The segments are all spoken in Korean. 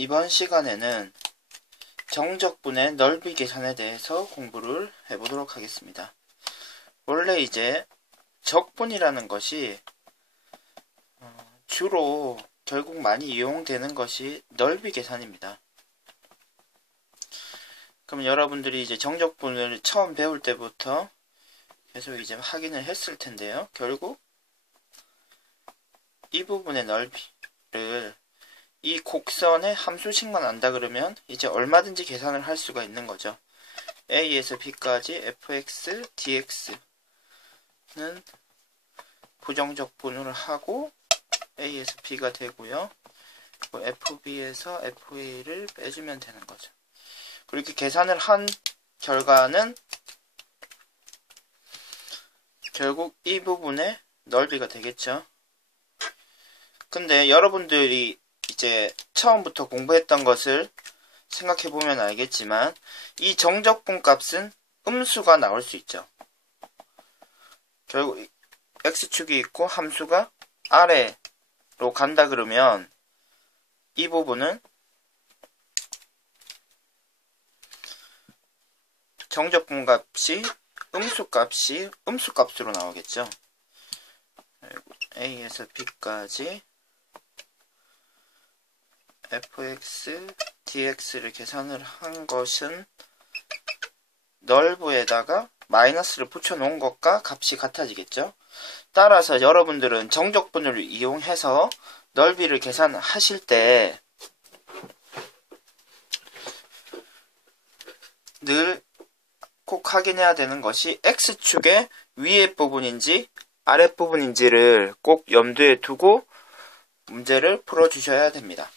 이번 시간에는 정적분의 넓이 계산에 대해서 공부를 해보도록 하겠습니다. 원래 이제 적분이라는 것이 주로 결국 많이 이용되는 것이 넓이 계산입니다. 그럼 여러분들이 이제 정적분을 처음 배울 때부터 계속 이제 확인을 했을 텐데요. 결국 이 부분의 넓이를 이 곡선의 함수식만 안다 그러면 이제 얼마든지 계산을 할 수가 있는 거죠. A에서 B까지 fx, dx는 부정적분을 하고 A에서 B가 되고요. 그리고 FB에서 FA를 빼주면 되는 거죠. 그렇게 계산을 한 결과는 결국 이 부분의 넓이가 되겠죠. 근데 여러분들이 이제 처음부터 공부했던 것을 생각해보면 알겠지만 이 정적분 값은 음수가 나올 수 있죠. 결국 x축이 있고 함수가 아래로 간다 그러면 이 부분은 정적분 값이 음수값으로 나오겠죠. A에서 B까지 fx, dx를 계산을 한 것은 넓이에다가 마이너스를 붙여놓은 것과 값이 같아지겠죠. 따라서 여러분들은 정적분을 이용해서 넓이를 계산하실 때 늘 꼭 확인해야 되는 것이 x축의 위에 부분인지 아랫 부분인지를 꼭 염두에 두고 문제를 풀어주셔야 됩니다.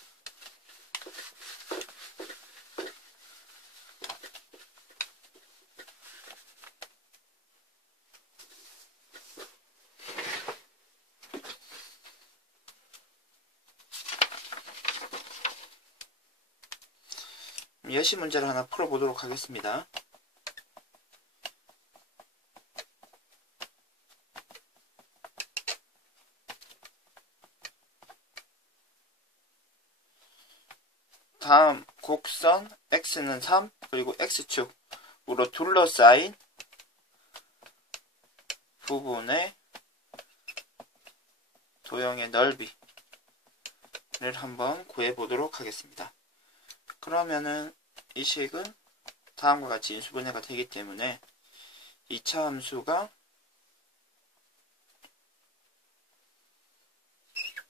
예시 문제를 하나 풀어보도록 하겠습니다. 다음 곡선 x는 3 그리고 x축으로 둘러싸인 부분의 도형의 넓이를 한번 구해보도록 하겠습니다. 그러면은 이 식은 다음과 같이 인수분해가 되기 때문에 2차 함수가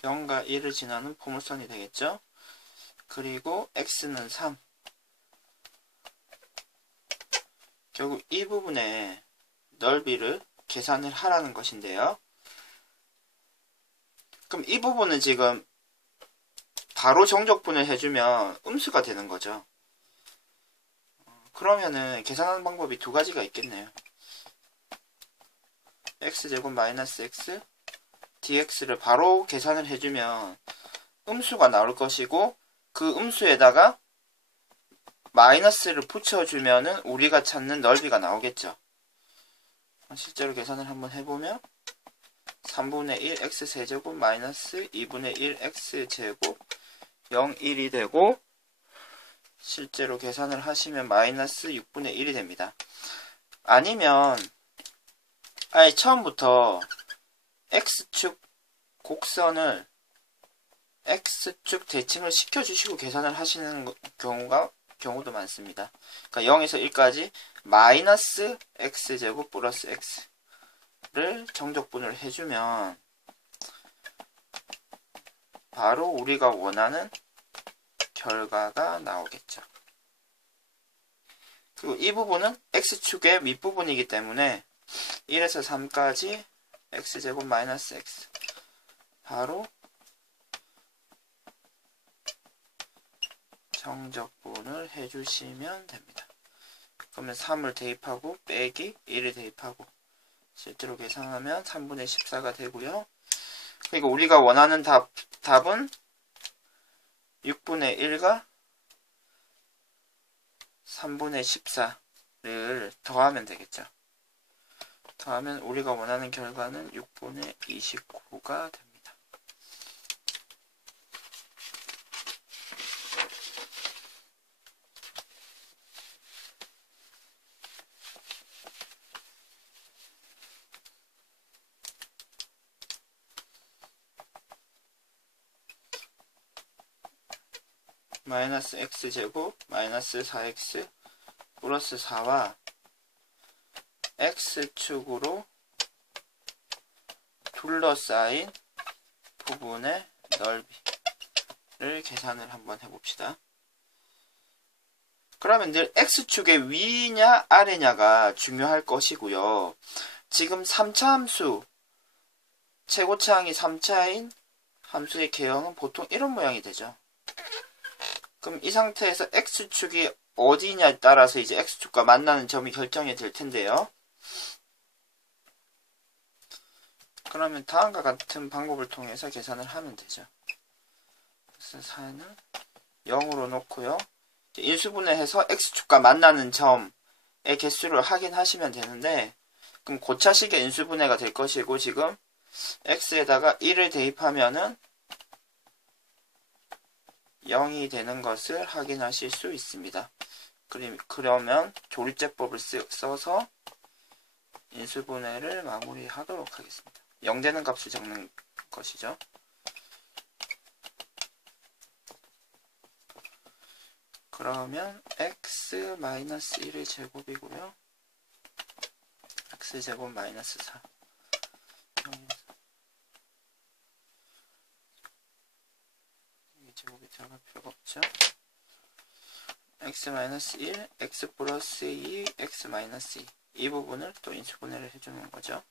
0과 1을 지나는 포물선이 되겠죠. 그리고 x는 3. 결국 이 부분의 넓이를 계산을 하라는 것인데요. 그럼 이 부분은 지금 바로 정적분을 해주면 음수가 되는 거죠. 그러면은 계산하는 방법이 두 가지가 있겠네요. x제곱 마이너스 x dx를 바로 계산을 해주면 음수가 나올 것이고 그 음수에다가 마이너스를 붙여주면은 우리가 찾는 넓이가 나오겠죠. 실제로 계산을 한번 해보면 3분의 1 x세제곱 마이너스 2분의 1 x제곱 0, 1이 되고 실제로 계산을 하시면 마이너스 6분의 1이 됩니다. 아니면 아예 처음부터 x축 곡선을 x축 대칭을 시켜주시고 계산을 하시는 경우도 많습니다. 그러니까 0에서 1까지 마이너스 x제곱 플러스 x를 정적분을 해주면 바로 우리가 원하는 결과가 나오겠죠. 그리고 이 부분은 x축의 밑부분이기 때문에 1에서 3까지 x제곱 마이너스 x 바로 정적분을 해주시면 됩니다. 그러면 3을 대입하고 빼기 1을 대입하고 실제로 계산하면 3분의 14가 되고요. 그리고 우리가 원하는 답은 6분의 1과 3분의 14를 더하면 되겠죠. 더하면 우리가 원하는 결과는 6분의 29가 됩니다. 마이너스 x제곱 마이너스 4x 플러스 4와 x축으로 둘러싸인 부분의 넓이를 계산을 한번 해봅시다. 그러면 늘 x축의 위냐 아래냐가 중요할 것이고요. 지금 3차 함수, 최고차항이 3차인 함수의 개형은 보통 이런 모양이 되죠. 그럼 이 상태에서 x축이 어디냐에 따라서 이제 x축과 만나는 점이 결정이 될 텐데요. 그러면 다음과 같은 방법을 통해서 계산을 하면 되죠. 그래서 4는 0으로 놓고요. 인수분해해서 x축과 만나는 점의 개수를 확인하시면 되는데, 그럼 고차식의 인수분해가 될 것이고, 지금 x에다가 1을 대입하면은 0이 되는 것을 확인하실 수 있습니다. 그러면 조립제법을 써서 인수분해를 마무리하도록 하겠습니다. 0 되는 값을 적는 것이죠. 그러면 x-1의 제곱이고요. x제곱 마이너스 4 제곱이 들어갈 필요가 없죠. x-1, x 플러스 2, x-2 이 부분을 또 인수분해를 해주는 거죠.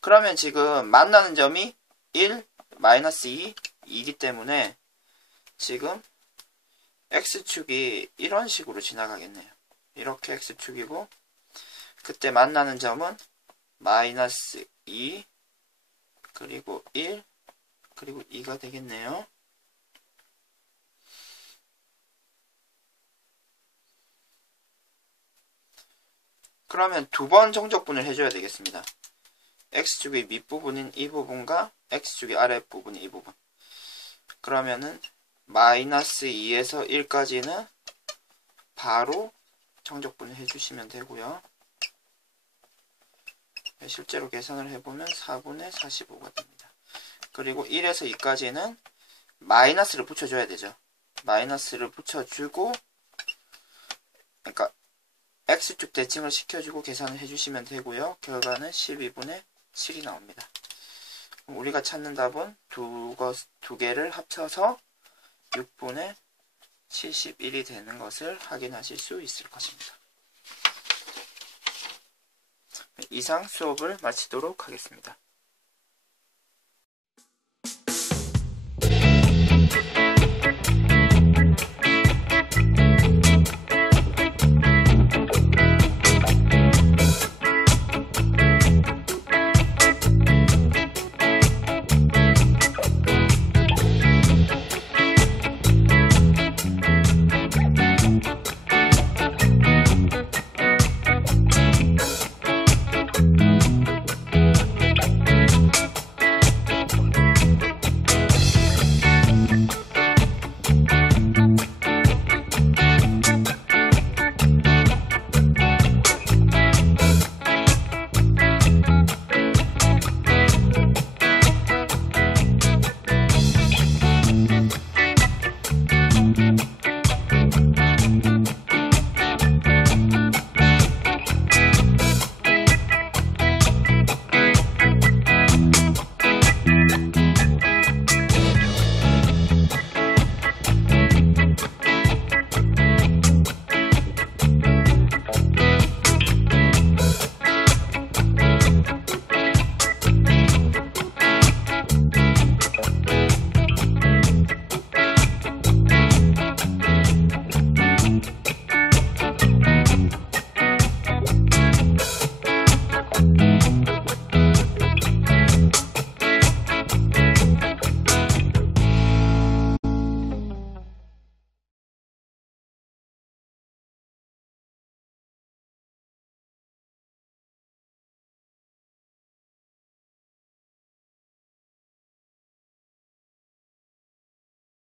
그러면 지금 만나는 점이 1, 마이너스 2, 2이기 때문에 지금 x축이 이런 식으로 지나가겠네요. 이렇게 x축이고, 그때 만나는 점은 마이너스 2, 그리고 1, 그리고 2가 되겠네요. 그러면 두 번 정적분을 해줘야 되겠습니다. x축의 밑부분인 이 부분과 x축의 아랫부분인 이 부분. 그러면은 마이너스 2에서 1까지는 바로 정적분을 해주시면 되고요. 실제로 계산을 해보면 4분의 45가 됩니다. 그리고 1에서 2까지는 마이너스를 붙여줘야 되죠. 마이너스를 붙여주고, 그러니까 x축 대칭을 시켜주고 계산을 해주시면 되고요. 결과는 12분의 7이 나옵니다. 그럼 우리가 찾는 답은 두 개를 합쳐서 6분의 71이 되는 것을 확인하실 수 있을 것입니다. 이상 수업을 마치도록 하겠습니다.